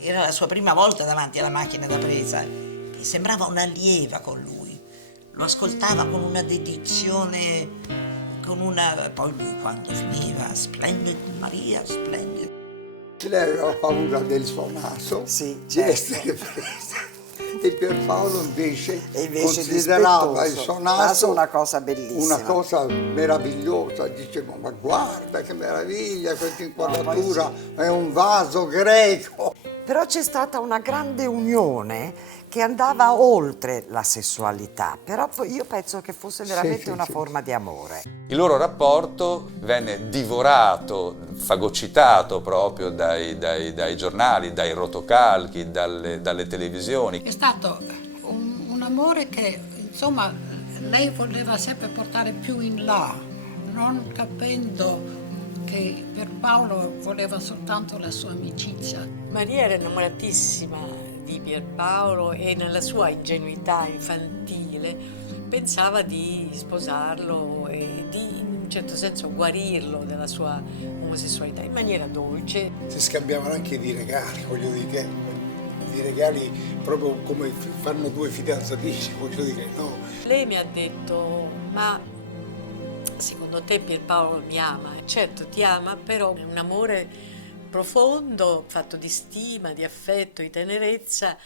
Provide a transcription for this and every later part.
Era la sua prima volta davanti alla macchina da presa e sembrava un'allieva con lui. Lo ascoltava con una dedizione, con una... Poi lui quando finiva, splendid Maria, splendid. Lei aveva paura del suo naso, Sì, di certo. essere presa. E Pierpaolo invece, E invece considerava il dispettoso. suo Naso naso una cosa bellissima. una cosa meravigliosa. Diceva, ma guarda che meraviglia, questa inquadratura, poi è un vaso greco. Però c'è stata una grande unione che andava oltre la sessualità, però io penso che fosse veramente Sì, una sì. forma di amore. Il loro rapporto venne divorato, fagocitato proprio dai giornali, dai rotocalchi, dalle televisioni. È stato un amore che, insomma, lei voleva sempre portare più in là, non capendo che Pierpaolo voleva soltanto la sua amicizia. Maria era innamoratissima di Pierpaolo e nella sua ingenuità infantile pensava di sposarlo e di, in un certo senso, guarirlo dalla sua omosessualità in maniera dolce. Si scambiavano anche di regali, voglio dire, di regali proprio come fanno due fidanzatici, voglio dire, no? Lei mi ha detto, ma secondo te Pierpaolo mi ama? Certo ti ama, però è un amore profondo, fatto di stima, di affetto, di tenerezza,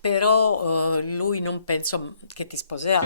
però lui non penso che ti sposerà.